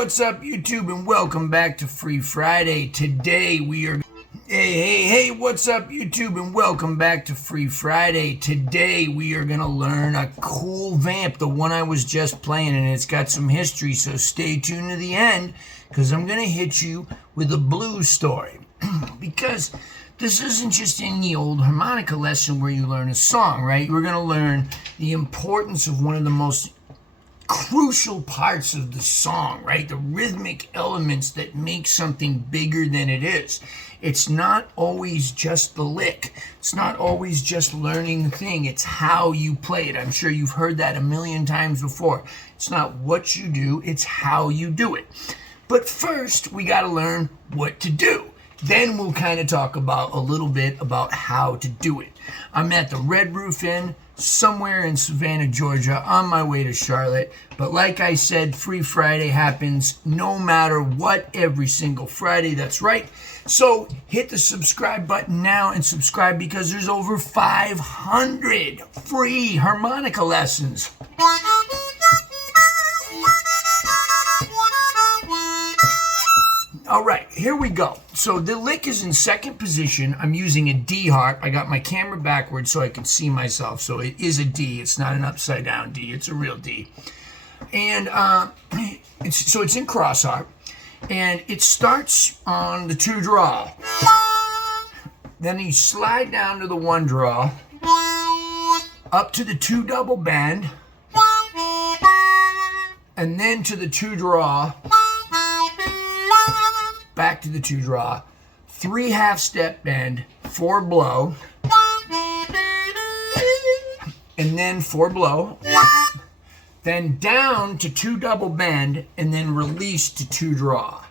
what's up YouTube, and welcome back to Free Friday. Today we are Hey, what's up YouTube, and welcome back to Free Friday. Today we are gonna learn a cool vamp, the one I was just playing, and it's got some history, so stay tuned to the end because I'm gonna hit you with a blues story. Because this isn't just any old harmonica lesson where you learn a song, right? We're gonna learn the importance of one of the most crucial parts of the song, right? The rhythmic elements that make something bigger than it is. It's not always just the lick. It's not always just learning the thing. It's how you play it. I'm sure you've heard that a million times before. It's not what you do, it's how you do it. But first, we got to learn what to do. Then we'll kind of talk about a little bit about how to do it. I'm at the Red Roof Inn, somewhere in Savannah, Georgia, on my way to Charlotte. But like I said, Free Friday happens no matter what, every single Friday. That's right. So hit the subscribe button now and subscribe, because there's over 500 free harmonica lessons. All right, here we go. So the lick is in second position. I'm using a D harp. I got my camera backwards so I can see myself. So it is a D. It's not an upside down D. It's a real D. And it's in cross harp. And it starts on the 2 draw. Then you slide down to the 1 draw, up to the 2 double bend, and then to the 2 draw, back to the 2 draw, 3 half step bend, 4 blow, and then 4 blow, then down to 2 double bend, and then release to 2 draw.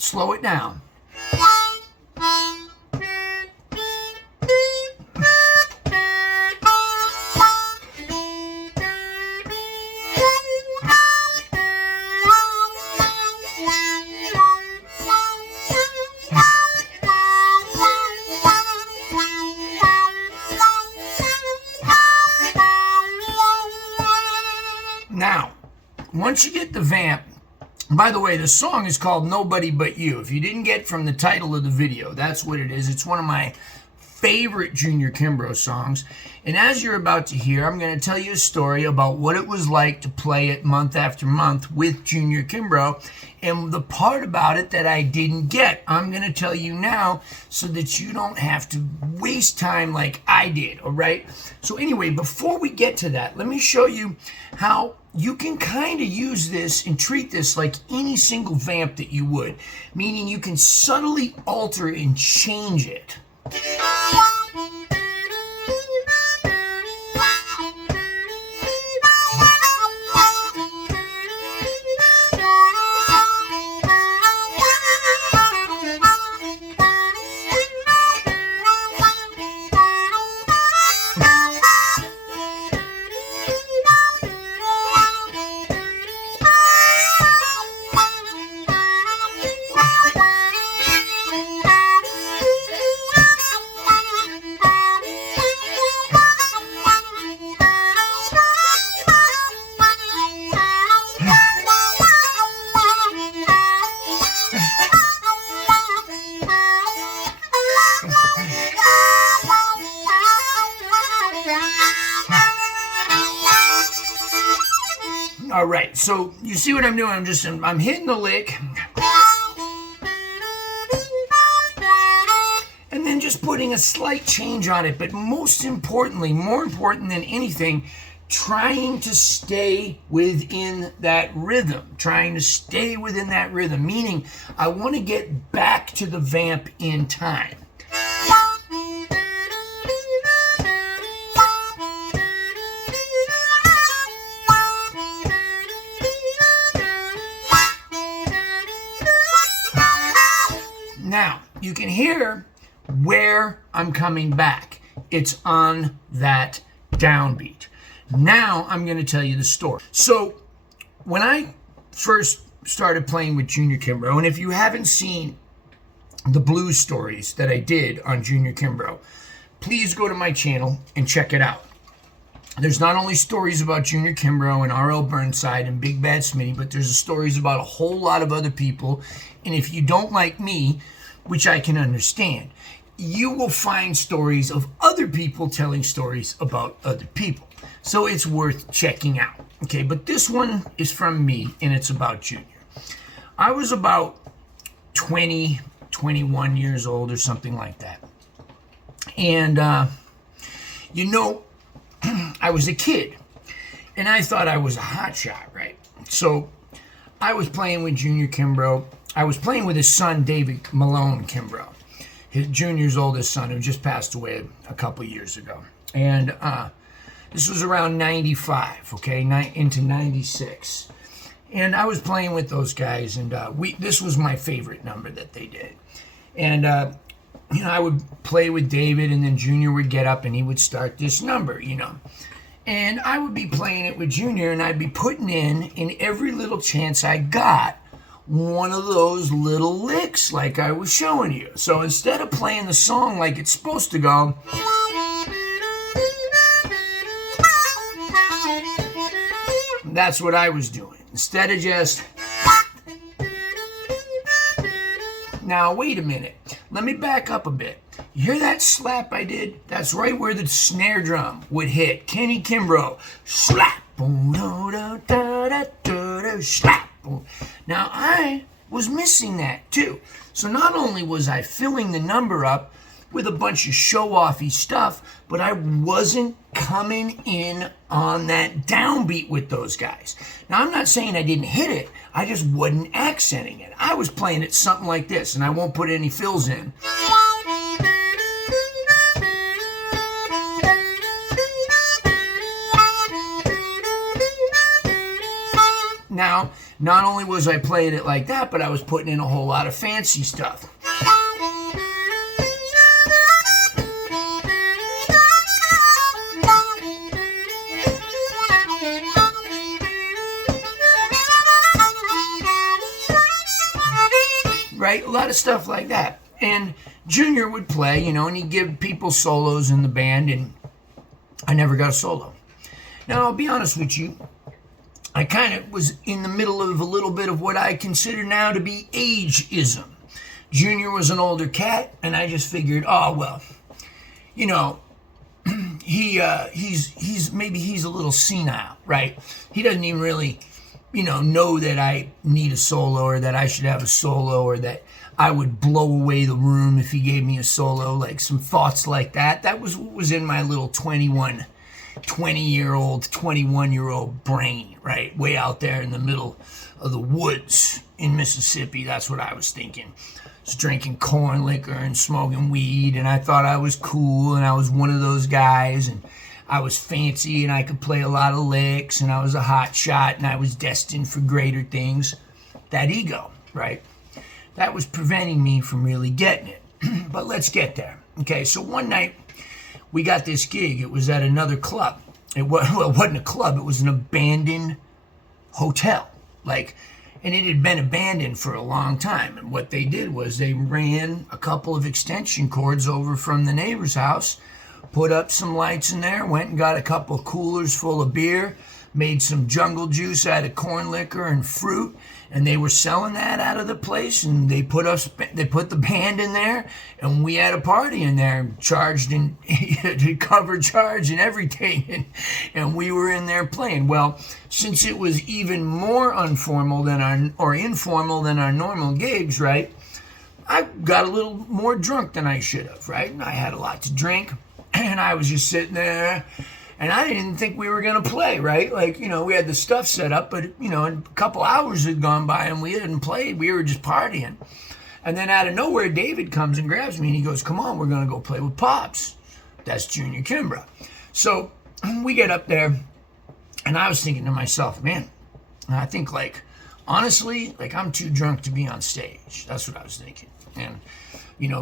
Slow it down. Now, once you get the vamp, by the way, the song is called Nobody But You. If you didn't get from the title of the video, that's what it is. It's one of my favorite Junior Kimbrough songs. And as you're about to hear, I'm going to tell you a story about what it was like to play it month after month with Junior Kimbrough. And the part about it that I didn't get, I'm going to tell you now so that you don't have to waste time like I did, all right? So anyway, before we get to that, let me show you how you can kind of use this and treat this like any single vamp that you would, meaning you can subtly alter and change it. All right, so you see what I'm doing? I'm hitting the lick, and then just putting a slight change on it. But most importantly, more important than anything, trying to stay within that rhythm. Meaning I want to get back to the vamp in time. Now, you can hear where I'm coming back. It's on that downbeat. Now I'm going to tell you the story. So when I first started playing with Junior Kimbrough, and if you haven't seen the blues stories that I did on Junior Kimbrough, please go to my channel and check it out. There's not only stories about Junior Kimbrough and R.L. Burnside and Big Bad Smitty, but there's stories about a whole lot of other people. And if you don't like me, which I can understand, you will find stories of other people telling stories about other people. So it's worth checking out. Okay, but this one is from me, and it's about Junior. I was about 20, 21 years old or something like that. And, I was a kid, and I thought I was a hot shot, right? So I was playing with Junior Kimbrough. I was playing with his son, David Malone Kimbrough, his Junior's oldest son, who just passed away a couple years ago. And this was around 95, okay, into 96. And I was playing with those guys, and this was my favorite number that they did. And, I would play with David, and then Junior would get up, and he would start this number, And I would be playing it with Junior, and I'd be putting in every little chance I got, one of those little licks like I was showing you. So instead of playing the song like it's supposed to go, that's what I was doing. Instead of just... Now, wait a minute. Let me back up a bit. You hear that slap I did? That's right where the snare drum would hit. Kenny Kimbrough. Slap. Slap. Now, I was missing that, too. So not only was I filling the number up with a bunch of show-offy stuff, but I wasn't coming in on that downbeat with those guys. Now, I'm not saying I didn't hit it. I just wasn't accenting it. I was playing it something like this, and I won't put any fills in. Now, not only was I playing it like that, but I was putting in a whole lot of fancy stuff. Right? A lot of stuff like that. And Junior would play, and he'd give people solos in the band, and I never got a solo. Now, I'll be honest with you, I kind of was in the middle of a little bit of what I consider now to be ageism. Junior was an older cat, and I just figured, he's a little senile, right? He doesn't even really know that I need a solo, or that I should have a solo, or that I would blow away the room if he gave me a solo, like some thoughts like that. That was what was in my little 21-year-old brain, right? Way out there in the middle of the woods in Mississippi. That's what I was thinking. I was drinking corn liquor and smoking weed, and I thought I was cool, and I was one of those guys, and I was fancy, and I could play a lot of licks, and I was a hot shot, and I was destined for greater things. That ego, right? That was preventing me from really getting it. But let's get there. Okay, so one night we got this gig. It was at another club. It wasn't a club. It was an abandoned hotel. And it had been abandoned for a long time. And what they did was they ran a couple of extension cords over from the neighbor's house, put up some lights in there, went and got a couple of coolers full of beer, made some jungle juice out of corn liquor and fruit, and they were selling that out of the place, and they put the band in there, and we had a party in there, charged and cover charge and everything, and we were in there playing. Well, since it was even more informal than our normal gigs, right, I got a little more drunk than I should have, right? And I had a lot to drink, and I was just sitting there, and I didn't think we were going to play, right? We had the stuff set up, but, a couple hours had gone by and we hadn't played. We were just partying. And then out of nowhere, David comes and grabs me and he goes, "Come on, we're going to go play with Pops." That's Junior Kimbrough. So we get up there, and I was thinking to myself, man, I think, honestly, I'm too drunk to be on stage. That's what I was thinking. And,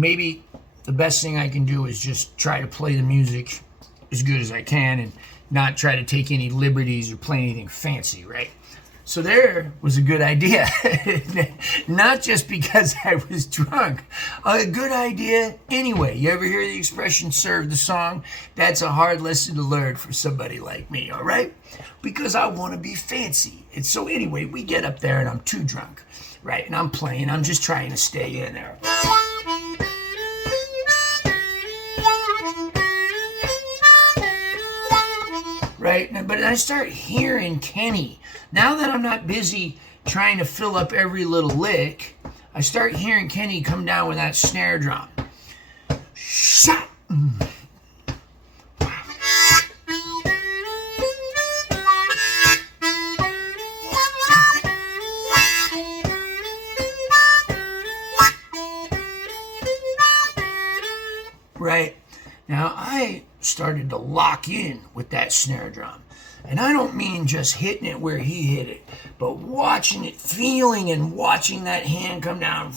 maybe the best thing I can do is just try to play the music as good as I can and not try to take any liberties or play anything fancy, right? So there was a good idea. Not just because I was drunk. A good idea anyway. You ever hear the expression, serve the song? That's a hard lesson to learn for somebody like me, all right? Because I want to be fancy. And so anyway, we get up there and I'm too drunk, right? And I'm playing. I'm just trying to stay in there. Right? But I start hearing Kenny. Now that I'm not busy trying to fill up every little lick, I start hearing Kenny come down with that snare drum. Shut. Right? Now I started to lock in with that snare drum. And I don't mean just hitting it where he hit it, but watching it, feeling and watching that hand come down.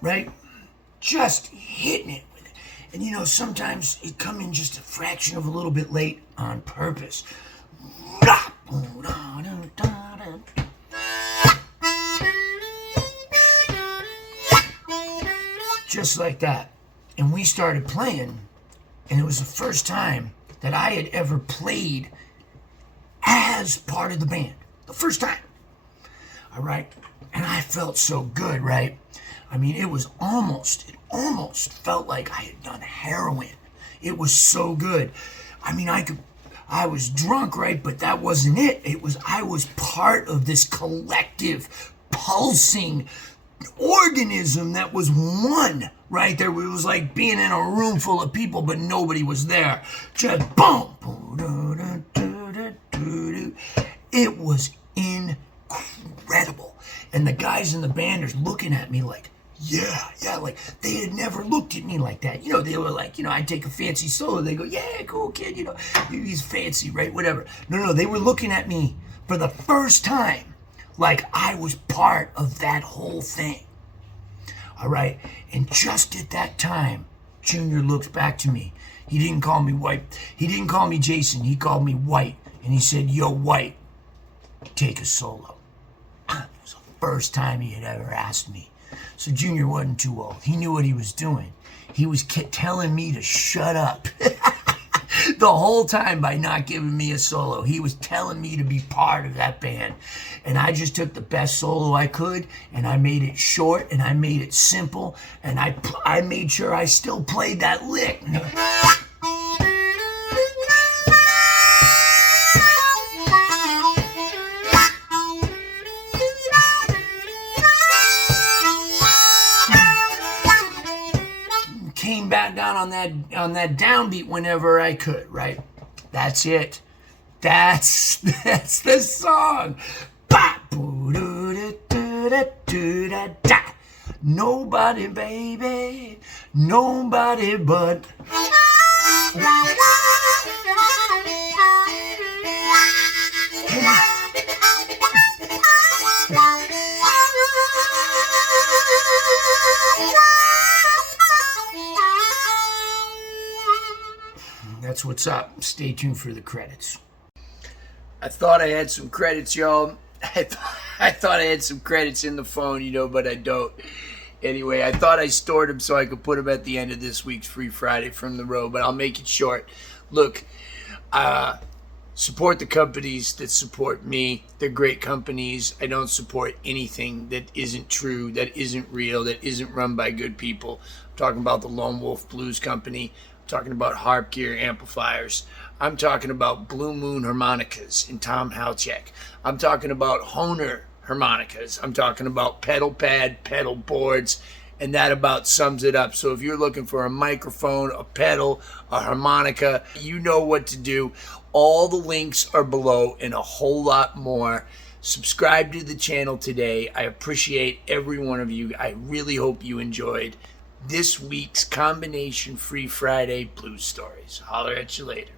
Right? Just hitting it with it. And you know, sometimes it come in just a fraction of a little bit late on purpose. Just like that. And we started playing, and it was the first time that I had ever played as part of the band. The first time. All right? And I felt so good, right? I mean, it almost felt like I had done heroin. It was so good. I mean, I was drunk, right? But that wasn't it. I was part of this collective, pulsing organism that was one, right? There it was like being in a room full of people, but nobody was there. Just boom. It was incredible. And the guys in the band are looking at me like, yeah, like they had never looked at me like that. You know, they were like, you know, I take a fancy solo. They go, yeah, cool kid, you know, he's fancy, right? Whatever. No, they were looking at me for the first time like I was part of that whole thing. All right? And just at that time, Junior looks back to me. He didn't call me White. He didn't call me Jason. He called me White. And he said, yo, White, take a solo. It was the first time he had ever asked me. So Junior wasn't too old. He knew what he was doing. He was telling me to shut up. The whole time by not giving me a solo. He was telling me to be part of that band. And I just took the best solo I could, and I made it short, and I made it simple, and I made sure I still played that lick. Came back down on that downbeat whenever I could, right? That's it. That's the song. Nobody, baby, nobody but. That's what's up. Stay tuned for the credits. I thought I had some credits, y'all. I thought I had some credits in the phone, you know, but I don't. Anyway, I thought I stored them so I could put them at the end of this week's Free Friday from the road, but I'll make it short. Look, support the companies that support me. They're great companies. I don't support anything that isn't true, that isn't real, that isn't run by good people. I'm talking about the Lone Wolf Blues Company. I'm talking about Harp Gear amplifiers. I'm talking about Blue Moon Harmonicas and Tom Halchak. I'm talking about Hohner Harmonicas. I'm talking about pedal pad, pedal boards, and that about sums it up. So if you're looking for a microphone, a pedal, a harmonica, you know what to do. All the links are below and a whole lot more. Subscribe to the channel today. I appreciate every one of you. I really hope you enjoyed this week's Combination Free Friday Blues Stories. Holler at you later.